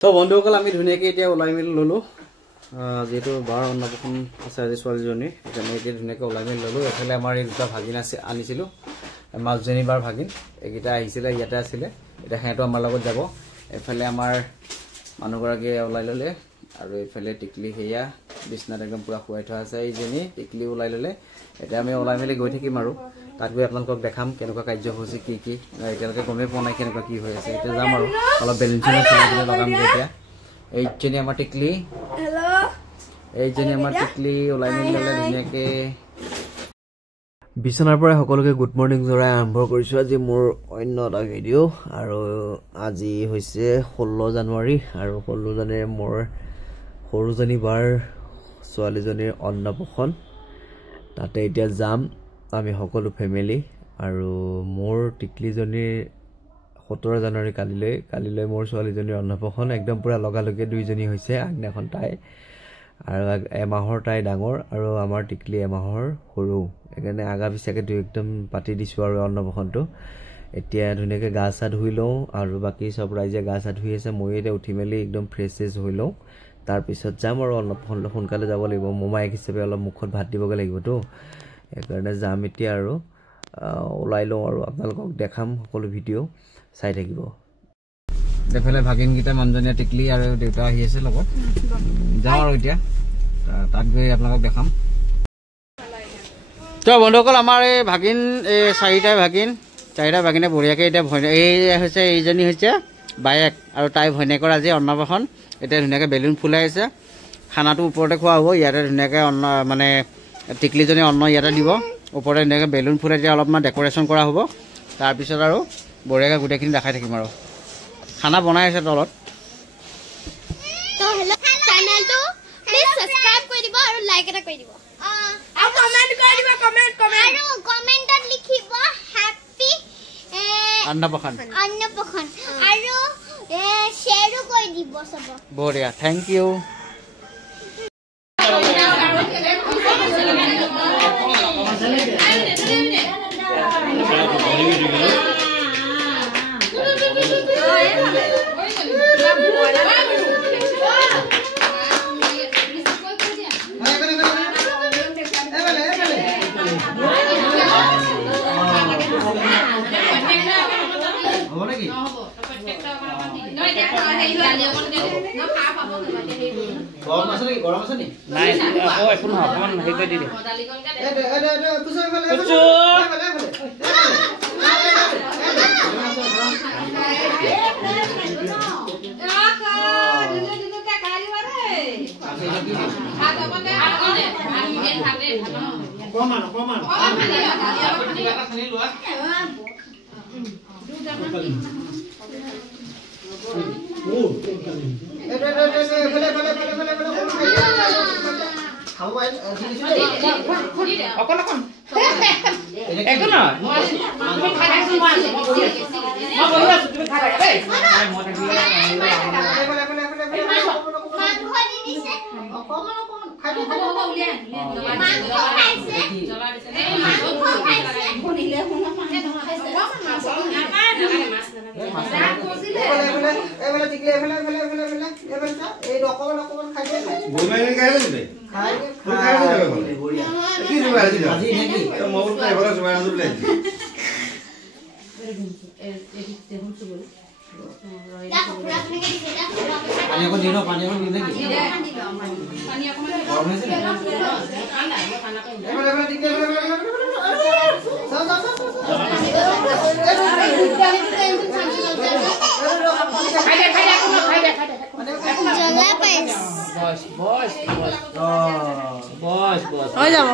তো বন্ধুসকল আমি ধুনীয়াকৈ এতিয়া ওলাই মেলি ললো যেহেতু বাৰ অন্নপ্ৰসন আছে আজি ছোৱালীজনী এজনী এতিয়া ধুনীয়াকৈ ওলাই মেলি ললো এফালে আমাৰ এই দুটা ভাগিন আছে আনিছিলো মাজজনী বাৰ ভাগিন এইকেইটা আহিছিলে ইয়াতে আছিলে এটা হেঁটো আমাৰ লগত যাব এফালে আমাৰ মানুহগৰাকীয়ে ওলাই ললে আৰু এফালে টিকলি হেয়া বিছনাত একদম পুৰা শুৱাই থোৱা আছে এইজনী টিকলি ওলাই ললে এটা আমি ওলাই মেলি গৈ থাকিম আৰু তাত গৈ আপোনালোকক দেখাম কেনেকুৱা কাৰ্যসূচী কি কি এতিয়ালৈকে গমেই পোৱা নাই কেনেকুৱা কি হৈ আছে এতিয়া যাম আৰু অলপ বেলুন চেলুন চলাই লগাম এতিয়া এইজনী আমাৰ টিকলি এইজনী আমাৰ টিকলি ওলাই মেলি ললে ধুনীয়াকৈ বিছনাৰ পৰা সকলোকে গুড মৰ্নিং জৰাই আৰম্ভ কৰিছোঁ আজি মোৰ অন্য এটা ভিডিঅ' আৰু আজি হৈছে 16 জানুৱাৰী আৰু 16 জানুৱাৰী মোৰ সৰুজনী বাৰ ছোৱালীজনীৰ অন্নপ্ৰসন তাতে এতিয়া যাম আমি সকলো ফেমিলি আৰু মোৰ টিকলিজনীৰ 17 জানুৱাৰী কালিলৈ মোৰ ছোৱালীজনীৰ অন্নপ্ৰসন একদম পুৰা লগালগে দুইজনী হৈছে আগদিনাখন তাই আৰু এমাহৰ তাই ডাঙৰ আৰু আমাৰ টিকলি এমাহৰ সৰু একাৰণে আগা পিছাকে দুই একদম পাতি দিছোঁ আৰু অন্নপ্ৰসনটো এতিয়া ধুনীয়াকৈ গা চা ধুই লওঁ আৰু বাকী চব ৰাইজে গা চা ধুই আছে মই এতিয়া উঠি মেলি একদম ফ্ৰেছ হৈ লওঁ তাৰপিছত যাম আৰু অন্নপ্ৰসনলৈ সোনকালে যাব লাগিব মোমায়েক হিচাপে অলপ মুখত ভাত দিবগৈ লাগিবতো একাৰণে যাম এতিয়া আৰু ওলাই লওঁ আৰু আপোনালোকক দেখাম সকলো ভিডিঅ' চাই থাকিব এফালে ভাগিনকেইটা মানুহজনীয়া টিকলি আৰু দেউতা আহি আছে লগত যাওঁ আৰু এতিয়া তাত গৈ আপোনালোকক দেখাম তো বন্ধুসকল আমাৰ এই ভাগিন এই চাৰিটা ভাগিনে বঢ়িয়াকৈ এতিয়া এই হৈছে এইজনী হৈছে বায়েক আৰু তাই ভনীয়েকৰ আজি অন্নপ্ৰসন এতিয়া ধুনীয়াকৈ বেলুন ফুলাই আছে খানাটো ওপৰতে খোৱা হ'ব ইয়াতে ধুনীয়াকৈ অন্ন মানে টিকলিজনী অন্ন ইয়াতে দিব ওপৰতে ধুনীয়াকৈ বেলুন ফুলাই এতিয়া অলপমান ডেক'ৰেশ্যন কৰা হ'ব তাৰপিছত আৰু বঢ়িয়াকৈ গোটেইখিনি দেখাই থাকিম আৰু খানা বনাই আছে তলত অন্নপ্ৰসন আৰু শ্বেয়াৰো কৰি দিব সব বঢ়িয়া থ্যাংক ইউ গৰম আছে নি নাই আকৌ একো নহয় অকমান হেৰি কৰি দি দে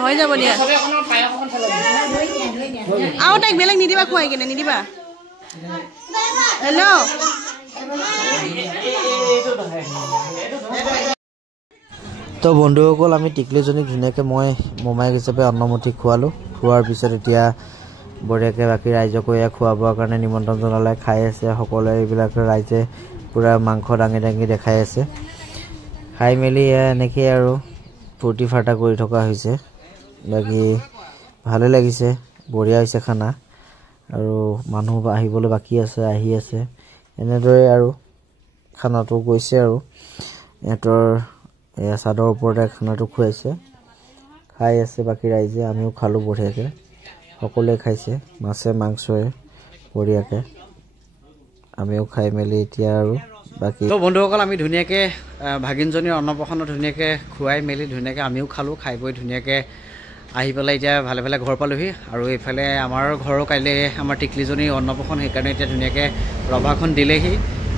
হৈ যাব দিয়া আৰু তাইক বেলেগ নিদিবা খুৱাই কিনে নিদিবা হেল্ল' তো বন্ধুসকল আমি টিকলিজনীক ধুনীয়াকৈ মই মোমায়েক হিচাপে অন্নমুঠি খোৱাৰ পিছত এতিয়া বঢ়িয়াকৈ বাকী ৰাইজকো এয়া খোৱা বোৱাৰ কাৰণে নিমন্ত্ৰণ জনালে খাই আছে সকলোৱে এইবিলাক ৰাইজে পূৰা মাংস দাঙি দেখাই আছে খাই মেলি এনেকৈ আৰু ফূৰ্তি ফাৰ্তা কৰি থকা হৈছে বাকী ভালে লাগিছে বঢ়িয়া হৈছে খানা আৰু মানুহ আহিবলৈ বাকী আছে আহি আছে এনেদৰে আৰু খানাটো গৈছে আৰু ইহঁতৰ চাদৰ ওপৰতে খানাটো খুৱাইছে খাই আছে বাকী ৰাইজে আমিও খালোঁ বঢ়িয়াকৈ সকলোৱে খাইছে মাছে মাংসই বঢ়িয়াকৈ আমিও খাই মেলি এতিয়া আৰু বাকী তো বন্ধুসকল আমি ধুনীয়াকৈ ভাগিনজনীৰ অন্নপ্ৰসন্ন ধুনীয়াকৈ খুৱাই মেলি ধুনীয়াকৈ আমিও খালোঁ খাই বৈ ধুনীয়াকৈ আহি পেলাই এতিয়া ভালে ভালে ঘৰ পালোহি আৰু এইফালে আমাৰ ঘৰৰ কাইলৈ আমাৰ টিকলিজনীৰ অন্নপ্ৰসন্ন সেইকাৰণে এতিয়া ধুনীয়াকৈ ৰভাখন দিলেহি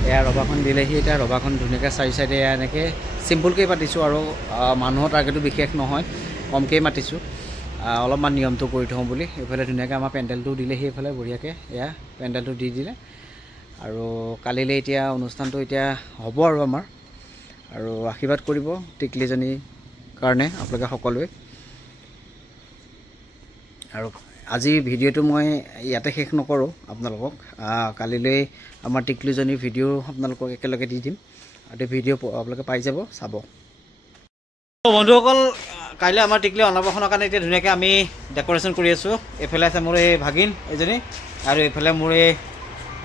এয়া ৰভাখন দিলেহি এতিয়া ৰভাখন ধুনীয়াকৈ চাৰি চাইডে এনেকৈ চিম্পুলকৈ পাতিছোঁ আৰু মানুহৰ টাৰ্গেটো বিশেষ নহয় কমকৈ মাতিছোঁ অলপমান নিয়মটো কৰি থওঁ বুলি এইফালে ধুনীয়াকৈ আমাৰ পেণ্ডেলটো দিলেহি এইফালে বঢ়িয়াকৈ এয়া পেণ্ডেলটো দি দিলে আৰু কালিলৈ এতিয়া অনুষ্ঠানটো এতিয়া হ'ব আৰু আমাৰ আৰু আশীৰ্বাদ কৰিব টিকলিজনীৰ কাৰণে আপোনালোকে সকলোৱে আৰু আজি ভিডিঅ'টো মই ইয়াতে শেষ নকৰোঁ আপোনালোকক কালিলৈ আমাৰ টিকলিজনীৰ ভিডিঅ' আপোনালোকক একেলগে দি দিম আৰু ভিডিঅ' আপোনালোকে পাই যাব চাব বন্ধুসকল কাইলৈ আমাৰ টিকলি অন্নপ্ৰসন্নৰ কাৰণে এতিয়া ধুনীয়াকৈ আমি ডেক'ৰেশ্যন কৰি আছোঁ এইফালে আছে মোৰ এই ভাগিন এজনী আৰু এইফালে মোৰ এই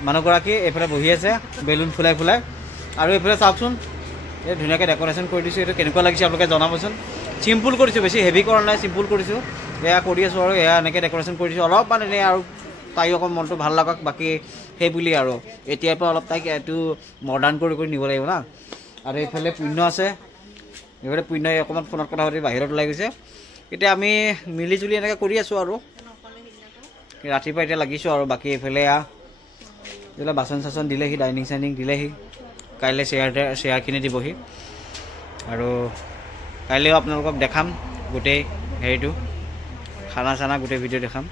মানুহগৰাকী এইফালে বহি আছে বেলুন ফুলাই ফুলাই আৰু এইফালে চাওকচোন এই ধুনীয়াকৈ ডেক'ৰেশ্যন কৰি দিছোঁ এইটো কেনেকুৱা লাগিছে আপোনালোকে জনাবচোন চিম্পুল কৰিছোঁ বেছি হেভি কৰা নাই চিম্পুল কৰিছোঁ এয়া কৰি আছোঁ আৰু এয়া এনেকৈ ডেক'ৰেশ্যন কৰি দিছোঁ অলপমান এনেই আৰু তাইও অকণ মনটো ভাল লাগক বাকী সেই বুলি আৰু এতিয়াৰ পৰা অলপ তাইক এইটো মডাৰ্ণ কৰি নিব লাগিব না আৰু এইফালে পুণ্য আছে এইফালে পুণ্যই অকণমান ফোনত কথা পাতি বাহিৰত ওলাই গৈছে এতিয়া আমি মিলি জুলি এনেকৈ কৰি আছোঁ আৰু ৰাতিপুৱা এতিয়া লাগিছোঁ আৰু বাকী এইফালে এইবিলাক বাচন চাচন দিলেহি ডাইনিং চাইনিং দিলেহি কাইলৈ শ্বেয়াৰখিনি দিবহি আৰু কাইলৈও আপোনালোকক দেখাম গোটেই হেৰিটো খানা চানা গোটেই ভিডিঅ' দেখাম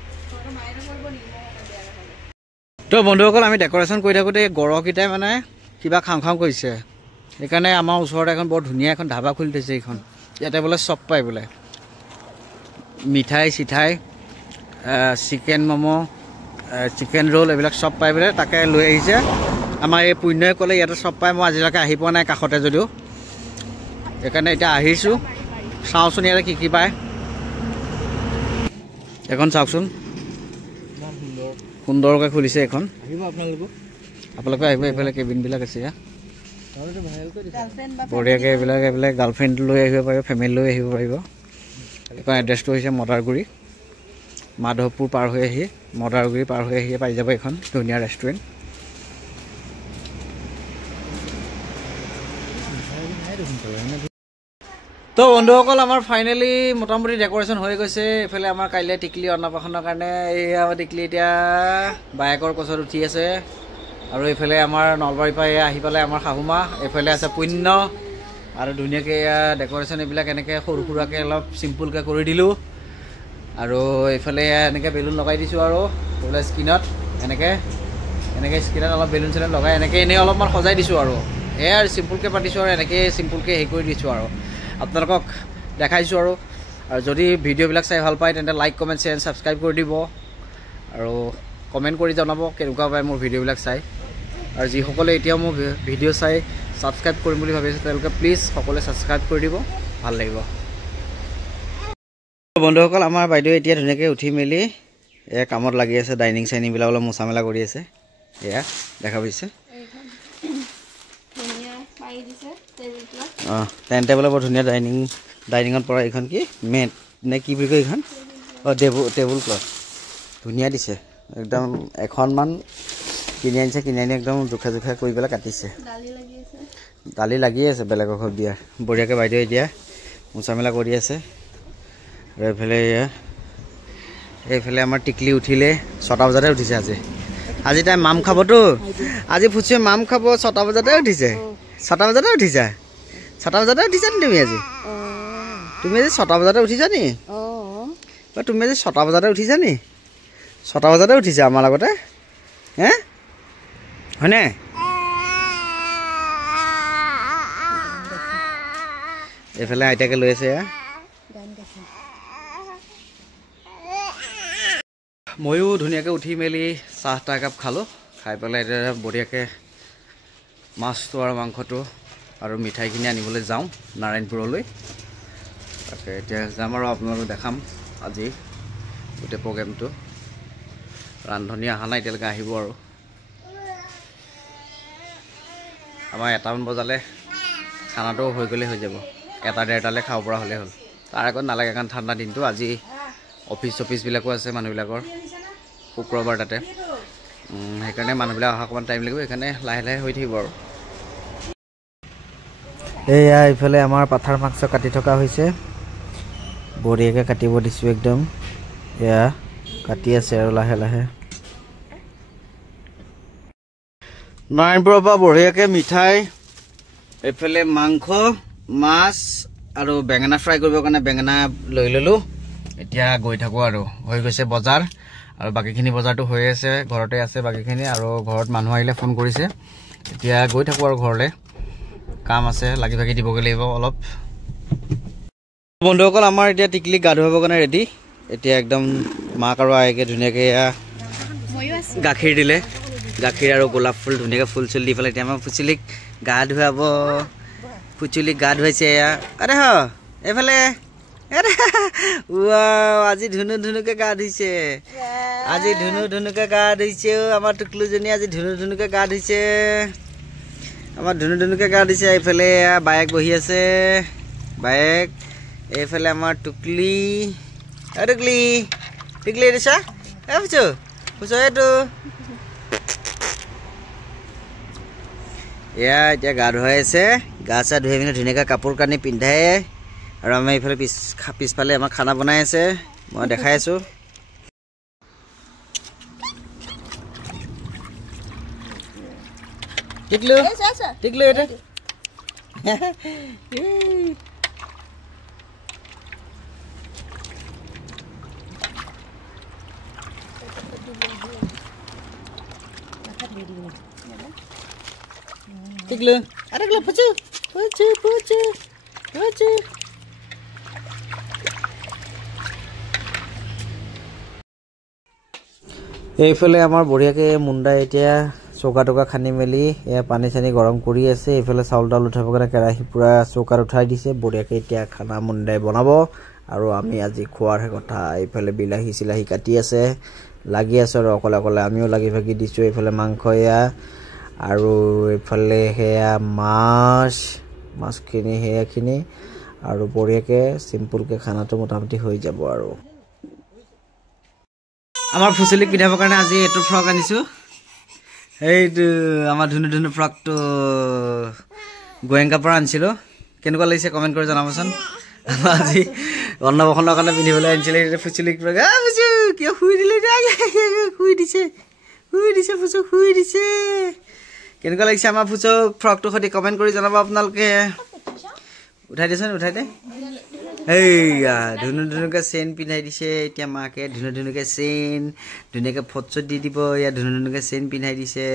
তো বন্ধুসকল আমি ডেক'ৰেশ্যন কৰি থাকোঁতে গড়কেইটাই মানে কিবা খাওঁ খাওঁ কৰিছে সেইকাৰণে আমাৰ ওচৰতে এখন বৰ ধুনীয়া এখন ধাবা খুলি থৈছে এইখন ইয়াতে বোলে চব পায় বোলে মিঠাই চিঠাই চিকেন ম'ম' চিকেন ৰোল এইবিলাক চব পায় বোলে তাকে লৈ আহিছে আমাৰ এই পুণ্যই ক'লে ইয়াতে চব পায় মই আজিলৈকে আহি পোৱা নাই কাষতে যদিও সেইকাৰণে এতিয়া আহিছোঁ চাওঁচোন ইয়াতে কি কি পায় এখন চাওকচোন সুন্দৰকৈ খুলিছে এখন আপোনালোকে আহিব এইফালে কেবিনবিলাক আছে বঢ়িয়াকৈ এইবিলাক গাৰ্লফ্ৰেণ্ড লৈ আহিব পাৰিব ফেমিলি লৈ আহিব পাৰিব এইখন এড্ৰেছটো হৈছে মদাৰগুৰি মাধৱপুৰ পাৰ হৈ আহি মদাৰগুৰি পাৰ হৈ আহি পাই যাব এইখন ধুনীয়া ৰেষ্টুৰেণ্ট তো বন্ধুসকল আমাৰ ফাইনেলি মোটামুটি ডেক'ৰেশ্যন হৈ গৈছে এইফালে আমাৰ কাইলৈ টিকলি অন্নপ্ৰসন্নৰ কাৰণে এই আমাৰ টিকলি এতিয়া বায়েকৰ কোচত উঠি আছে আৰু এইফালে আমাৰ নলবাৰীৰ পৰা আহি পেলাই আমাৰ শাহুমা এইফালে আছে পুণ্য আৰু ধুনীয়াকৈ এয়া ডেক'ৰেশ্যন এইবিলাক এনেকৈ সৰু সুৰাকৈ অলপ চিম্পুলকৈ কৰি দিলোঁ আৰু এইফালে এনেকৈ বেলুন লগাই দিছোঁ আৰু এইফালে স্কিনত এনেকৈ স্কিনত অলপ বেলুন চেলুন লগাই এনেকৈ এনেই অলপমান সজাই দিছোঁ আৰু এয়া চিম্পুলকৈ পাতিছোঁ আৰু এনেকৈ চিম্পুলকৈ হেৰি কৰি দিছোঁ আৰু আপোনালোকক দেখাইছোঁ আৰু যদি ভিডিঅ'বিলাক চাই ভাল পায় তেন্তে লাইক কমেণ্ট শ্বেয়াৰ ছাবস্ক্ৰাইব কৰি দিব আৰু কমেণ্ট কৰি জনাব কেনেকুৱা পায় মোৰ ভিডিঅ'বিলাক চাই আৰু যিসকলে এতিয়াও মোৰ ভিডিঅ' চাই ছাবস্ক্ৰাইব কৰিম বুলি ভাবিছে তেওঁলোকে প্লিজ সকলোৱে ছাবস্ক্ৰাইব কৰি দিব ভাল লাগিব বন্ধুসকল আমাৰ বাইদেউ এতিয়া ধুনীয়াকৈ উঠি মেলি এয়া কামত লাগি আছে ডাইনিং চাইনিংবিলাক অলপ মোচা মেলা কৰি আছে এয়া দেখা পাইছে টাইম টেবুলৰ বৰ ধুনীয়া ডাইনিঙত পৰা এইখন কি মেট নে কি বুলি কয় এইখন টেবুল ক্লথ ধুনীয়া দিছে একদম এখনমান কিনি আনিছে কিনি আনি একদম জোখা কৰি পেলাই কাটিছে দালি লাগি আছে বেলেগৰ ঘৰত দিয়াৰ বঢ়িয়াকৈ বাইদেউ এতিয়া মোচা মেলা কৰি আছে আৰু এইফালে আমাৰ টিকলি উঠিলে 6টা বজাতে উঠিছে আজি তাই মাম খাবতো আজি ফুচিয়ে মাম খাব 6টা বজাতে উঠিছে 6টা বজাতে উঠিছা 6টা বজাতে উঠিছা নি তুমি আজি 6টা বজাতে উঠিছা নি তুমি আজি 6টা বজাতে উঠিছা নি 6টা বজাতে উঠিছা আমাৰ লগতে হে হয়নে এইফালে আইতাকে লৈ আছে ময়ো ধুনীয়াকৈ উঠি মেলি চাহ তাহ একাপ খালোঁ খাই পেলাই এতিয়া বঢ়িয়াকৈ মাছটো আৰু মাংসটো আৰু মিঠাইখিনি আনিবলৈ যাওঁ নাৰায়ণপুৰলৈ তাকে এতিয়া যাম আৰু আপোনালোকক দেখাম আজি গোটেই প্ৰগ্ৰেমটো ৰান্ধনি অহা নাই এতিয়ালৈকে আহিব আৰু আমাৰ 1টামান বজালে খানাটো হৈ গ'লে হৈ যাব 1-1:30 খাব পৰা হ'লে হ'ল তাৰ আগত নালাগে কাৰণ ঠাণ্ডা দিনটো আজি অফিচবিলাকো আছে মানুহবিলাকৰ শুক্ৰবাৰ তাতে সেইকাৰণে মানুহবিলাক অহা অকণমান টাইম লাগিব সেইকাৰণে লাহে লাহে হৈ থাকিব আৰু এয়া ইফালে আমাৰ পাঠাৰ মাংস কাটি থকা হৈছে বঢ়িয়াকৈ কাটিব দিছোঁ একদম এয়া কাটি আছে আৰু লাহে লাহে নাৰায়ণপুৰৰ পৰা বঢ়িয়াকৈ মিঠাই এইফালে মাংস মাছ আৰু বেঙেনা ফ্ৰাই কৰিবৰ কাৰণে বেঙেনা লৈ ল'লোঁ এতিয়া গৈ থাকোঁ আৰু হৈ গৈছে বজাৰ আৰু বাকীখিনি বজাৰটো হৈ আছে ঘৰতে আছে বাকীখিনি আৰু ঘৰত মানুহ আহিলে ফোন কৰিছে এতিয়া গৈ থাকোঁ আৰু ঘৰলৈ কাম আছে লাগি ভাগি দিবগৈ লাগিব অলপ বন্ধুসকল আমাৰ এতিয়া টিকলি গা ধুৱাবৰ কাৰণে ৰেডি এতিয়া একদম মাক আৰু আইকে ধুনীয়াকৈ গাখীৰ দিলে গাখীৰ আৰু গোলাপ ফুল ধুনীয়াকৈ ফুল চুল দি পেলাই এতিয়া আমাৰ ফুচুলিক গা ধুৱাব ফুচুলিক গা ধুৱাইছে এয়া আৰে হ এইফালে আজি ধুনুকৈ গা ধুইছে আজি ধুনুকৈ গা ধুইছে আমাৰ টুকলুজনী আজি ধুনুকৈ গা ধুইছে আমাৰ ধুনুকৈ গা ধুইছে এইফালে বায়েক বহি আছে বায়েক এইফালে আমাৰ টুকলি টুকলি টুকলি দিছা ফুচু ফুচু এইটো এয়া এতিয়া গা ধুৱাই আছে গা চা ধুৱাই পিনে ধুনীয়াকৈ কাপোৰ কানি পিন্ধাই আৰু আমি এইফালে পিছফালে আমাৰ খানা বনাই আছে মই দেখাই আছোঁ টিকলু টিকলু এটা টিকলু আরে গলো পুচু পুচু পুচু পুচু এইফালে আমাৰ বঢ়িয়াকৈ মুণ্ডাই এতিয়া চৌকা টৌকা খান্দি মেলি এয়া পানী চানী গৰম কৰি আছে এইফালে চাউল তাউল উঠাবৰ কাৰণে কেৰাহী পূৰা চৌকাত উঠাই দিছে বঢ়িয়াকৈ এতিয়া খানা মুণ্ডাই বনাব আৰু আমি আজি খোৱাৰহে কথা এইফালে বিলাহী চিলাহী কাটি আছে লাগি আছোঁ আৰু অকলে অকলে আমিও লাগি ভাগি দিছোঁ এইফালে মাংস এয়া আৰু এইফালে সেয়া মাছখিনি সেয়াখিনি আৰু বঢ়িয়াকৈ চিম্পুলকৈ খানাটো মোটামুটি হৈ যাব আৰু আমাৰ ফুচুলিক পিন্ধাবৰ কাৰণে আজি এইটো ফ্ৰক আনিছোঁ এইটো আমাৰ ধুনু ফ্ৰকটো গোৱেংকাৰ পৰা আনিছিলোঁ কেনেকুৱা লাগিছে কমেণ্ট কৰি জনাবচোন আজি অন্নপ্ৰসন্নৰ কাৰণে পিন্ধিবলৈ আনিছিলে ফুচুলিক ফুচু কিয় শুই দিলে শুই দিছে ফুচু শুই দিছে কেনেকুৱা লাগিছে আমাৰ ফুচুক ফ্ৰকটোৰ সৈতে কমেণ্ট কৰি জনাব আপোনালোকে উঠাই দিছেনে উঠাই দে এইয়া ধুনুকৈ চেইন পিন্ধাই দিছে এতিয়া মাকে ধুনুকৈ চেইন ধুনীয়াকৈ ফটচট দি দিব এয়া ধুনুকৈ চেইন পিন্ধাই দিছে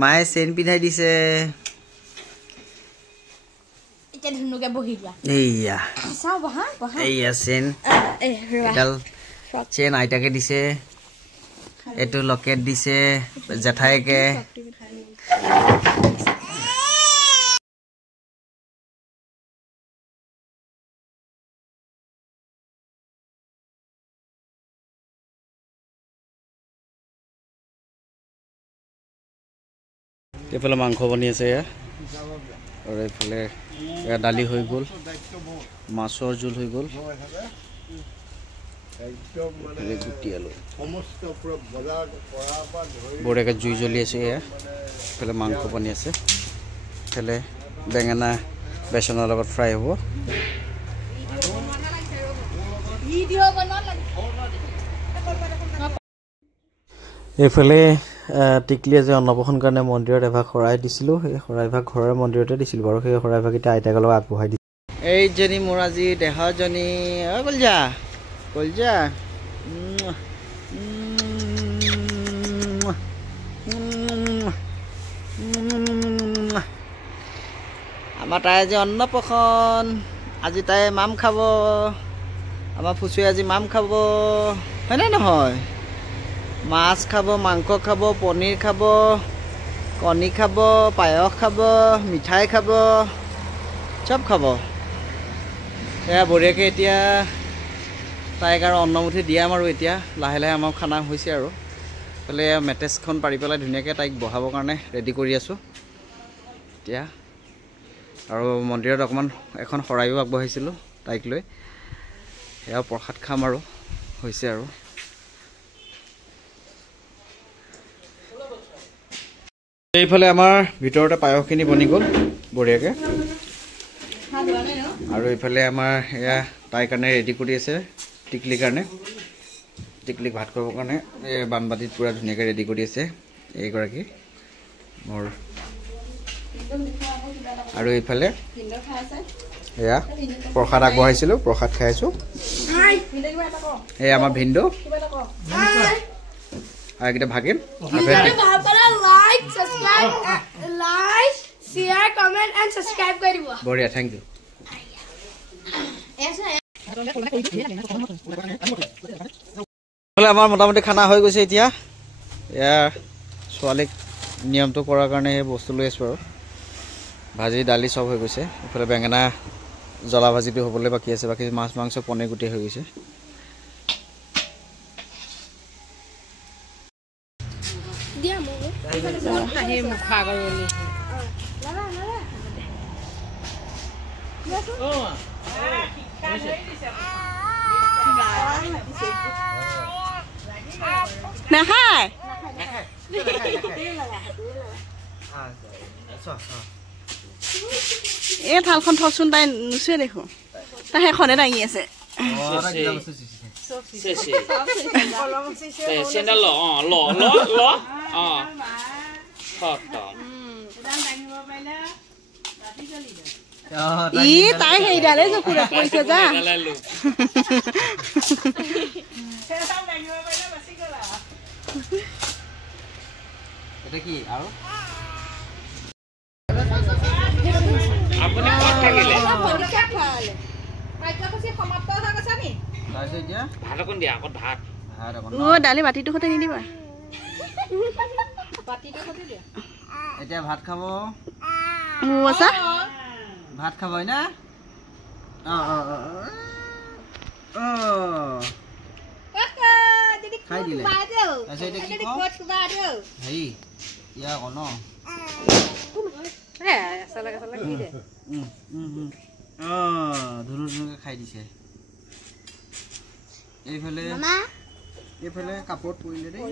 মায়ে চেইন পিন্ধাই দিছে এইয়া এইয়া চেইন এডাল চেইন আইতাকে দিছে এইটো লকেট দিছে জেঠাইকে এইফালে মাংস বনি আছে এয়া আৰু এইফালে এয়া দালি হৈ গ'ল মাছৰ জোল হৈ গ'ল গুটি আলু বঢ়িয়াকৈ জুই জ্বলি আছে এয়া এইফালে মাংস বনি আছে এইফালে বেঙেনা বেচনৰ লগত ফ্ৰাই হ'ব এইফালে টিকলি আজি অন্নপ্ৰসন কাৰণে মন্দিৰত এভাগ শৰাই দিছিলোঁ সেই শৰাইভাগ ঘৰৰ মন্দিৰতে দিছিলোঁ বাৰু সেই শৰাইভাগ এতিয়া আইতাকৰ লগত আগবঢ়াই দিছোঁ এইজনী মোৰ আজি দেহজনী কলজা কলজা আমাৰ তাই আজি অন্নপ্ৰসন আজি তাই মাম খাব আমাৰ ফুচুৱে আজি মাম খাব হয়নে নহয় মাছ খাব মাংস খাব পনীৰ খাব কণী খাব পায়স খাব মিঠাই খাব চব খাব এয়া বঢ়িয়াকৈ এতিয়া তাইক আৰু অন্নমুঠি দিয়াম আৰু এতিয়া লাহে লাহে আমাৰ খানা হৈছে আৰু এইফালে মেট্ৰেছখন পাৰি পেলাই ধুনীয়াকৈ তাইক বহাবৰ কাৰণে ৰেডি কৰি আছোঁ এতিয়া আৰু মন্দিৰত অকণমান এখন শৰাইও আগবঢ়াইছিলোঁ তাইক লৈ সেয়া প্ৰসাদ খাম আৰু হৈছে আৰু এইফালে আমাৰ ভিতৰতে পায়সখিনি বনি গ'ল বঢ়িয়াকৈ আৰু এইফালে আমাৰ এয়া তাইৰ কাৰণে ৰেডি কৰি আছে টিকলিৰ কাৰণে টিকলিক ভাত খাবৰ কাৰণে এই বানবাতিত পূৰা ধুনীয়াকৈ ৰেডি কৰি আছে এইগৰাকী মোৰ আৰু এইফালে এয়া প্ৰসাদ আগবঢ়াইছিলোঁ প্ৰসাদ খাই আছোঁ এই আমাৰ ভিনদু আৰু এইকেইটা ভাগিন বঢ়িয়া থেংক ইউ আমাৰ মোটামুটি খানা হৈ গৈছে এতিয়া এয়া ছোৱালীক নিয়মটো কৰাৰ কাৰণে সেই বস্তু লৈ আছোঁ আৰু ভাজি দালি চব হৈ গৈছে ইফালে বেঙেনা জ্বলা ভাজিটো হ'বলৈ বাকী আছে বাকী মাছ মাংস পনীৰ গোটেই হৈ গৈছে নাখায় এই থালখন থচোন তাই নুচুৱে দেখো তাই সেইখনে দাঙি আছে ই তাই সেইডালে জকুৰা পৰিছে যা এটা কি আৰু আপুনি ক'ত থাকিলে ভাত অকণ দিয়া আকৌ ভাত দালি বাতিটো সতে নিদিবা এতিয়া ভাত খাব ভাত খাব না খাই দিলে হেৰি ইয়া আকৌ ন ধুনু ধুনুকে খাই দিছে এইফালে কাপোৰত পৰিলে দেই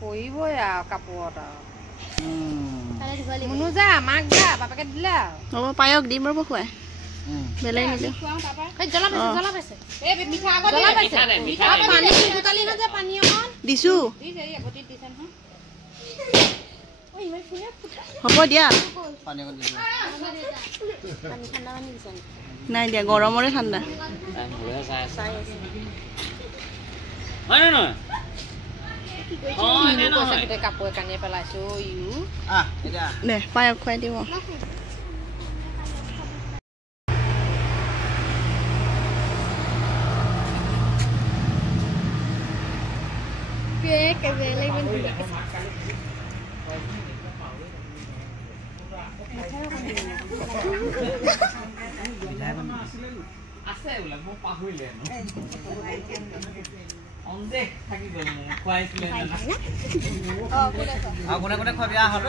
পৰিবই আৰু কাপোৰত আৰু মুনু যা মাক যা বাপেকে দিলে হ'ব পায়স দিম ৰ'ব খুৱাই বেলেগ নিদিওঁ দিছোঁ হ'ব দিয়া নাই দিয়া গৰমৰে ঠাণ্ডা কাপোৰ কানিয়ে পেলাইছো দে পায়স খুৱাই দিব কোনে কোনে খোৱা বিয়া হ'ল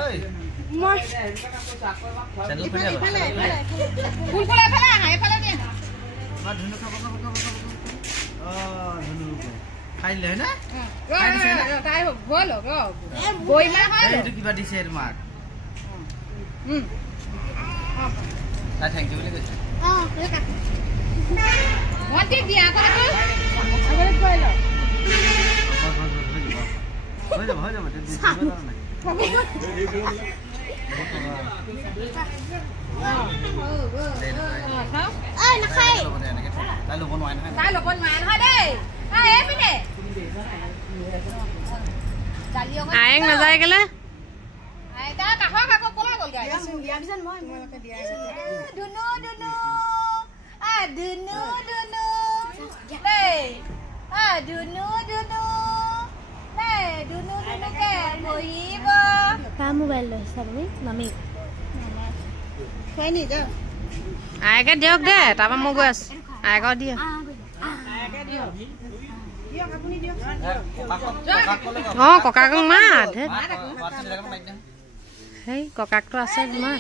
খাই দিলে না কিবা দিছে তোমাক তাই থেংক ইউ বুলি কৈছে হৈ যাব তাই ল'ব নোৱাৰে নহয় দেই আয়েং নাযায় কেলে মোবাইল লৈছে আপুনি মামী আয়েকে দিয়ক দে তাৰপৰা মই গৈ আছো আয়েকক দিয়ক ককাকক মাত সেই ককাকটো আছে যিমান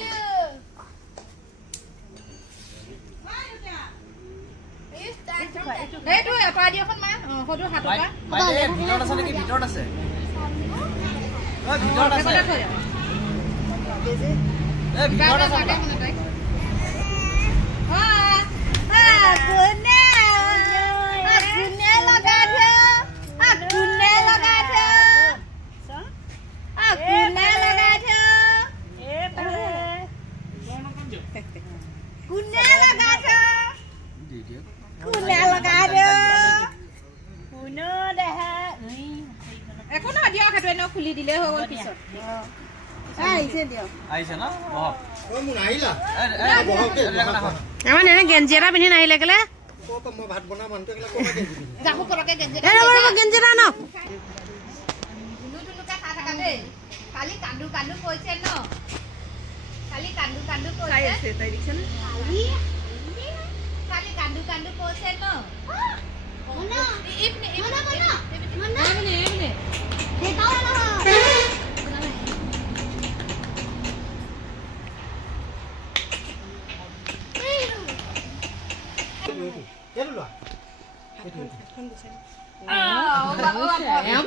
এইটো এটা দিয়কন মা হয়তো হাতকা ভিতৰত আছে নেকি ভিতৰত আছে ভিতৰত আছে ভিতৰত আছে খুলি দিলে হৈ গ'ল পিছত আহিছে ন আমাৰ এনে গেঞ্জি এটা পিন্ধি নাহিলে কেলে গেঞ্জি এটা ন কালি কান্দু কান্দু কৈছে ন কালি কান্দু কান্দু কৈছে কালি কান্দু কান্দু কৈছে ন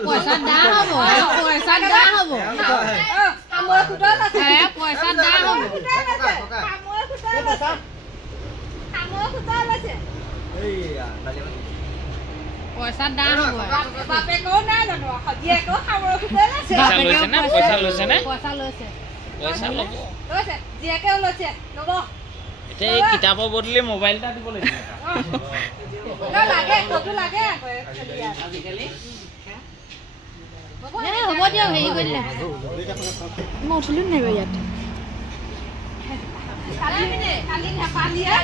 পইচা দা হব পইচা দা হব পইচা দা হব পইচা দা হব বাপেকো নাই জানো জীয়েকো খাবৰ খুঁজে লৈছে পইচা লৈছে নে পইচা লৈছে পইচা ল'ব লৈছে জীয়েকেও লৈছে ল'ব এতিয়া এই কিতাপৰ বদলি মোবাইল এটা দিব লাগিব লাগে কতো লাগে আজিকালি হ'ব দিয়ক হেৰি কৰিলে মই উঠিলো নাই বাৰু ইয়াত কালি নাপালিয়ে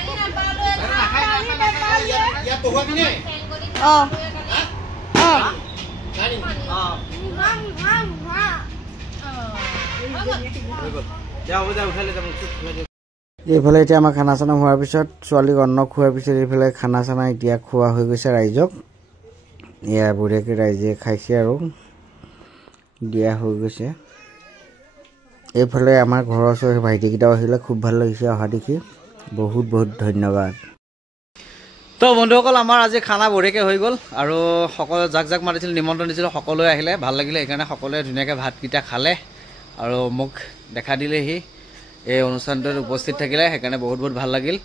এইফালে এতিয়া আমাৰ খানা চানা হোৱাৰ পিছত ছোৱালীক অন্ন খোৱাৰ পিছত এইফালে খানা চানা এতিয়া খোৱা হৈ গৈছে ৰাইজক এয়া বঢ়িয়াকৈ ৰাইজে খাইছে আৰু দিয়া হৈ গৈছে এইফালে আমাৰ ঘৰৰ ওচৰৰ ভাইটিকেইটাও আহিলে খুব ভাল লাগিছে অহা দেখি বহুত বহুত ধন্যবাদ তো বন্ধুসকল আমাৰ আজি খানা বঢ়িয়াকৈ হৈ গ'ল আৰু সকলো যাক যাক মাতিছিল নিমন্ত্ৰণ দিছিলোঁ সকলোৱে আহিলে ভাল লাগিলে সেইকাৰণে সকলোৱে ধুনীয়াকৈ ভাতকেইটা খালে আৰু মোক দেখা দিলেহি এই অনুষ্ঠানটোত উপস্থিত থাকিলে সেইকাৰণে বহুত বহুত ভাল লাগিল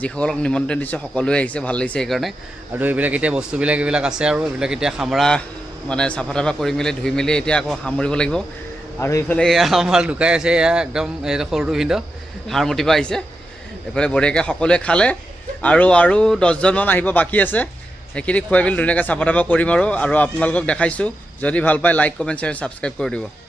যিসকলক নিমন্ত্ৰণ দিছে সকলোৱে আহিছে ভাল লাগিছে সেইকাৰণে আৰু এইবিলাক এতিয়া বস্তুবিলাক এইবিলাক আছে আৰু এইবিলাক এতিয়া সামৰা মানে চাফা তাফা কৰি মেলি ধুই মেলি এতিয়া আকৌ সামৰিব লাগিব আৰু এইফালে আমাৰ লুকাই আছে এয়া একদম এই সৰুটো ভিন্দ হাৰমতিৰ পৰা আহিছে এইফালে বঢ়িয়াকৈ সকলোৱে খালে আৰু 10জনমান আহিব বাকী আছে সেইখিনি খুৱাই মেলি ধুনীয়াকৈ চাফা তাফা কৰিম আৰু আপোনালোকক দেখাইছোঁ যদি ভাল পায় লাইক কমেণ্ট শ্বেয়াৰ ছাবস্ক্ৰাইব কৰি দিব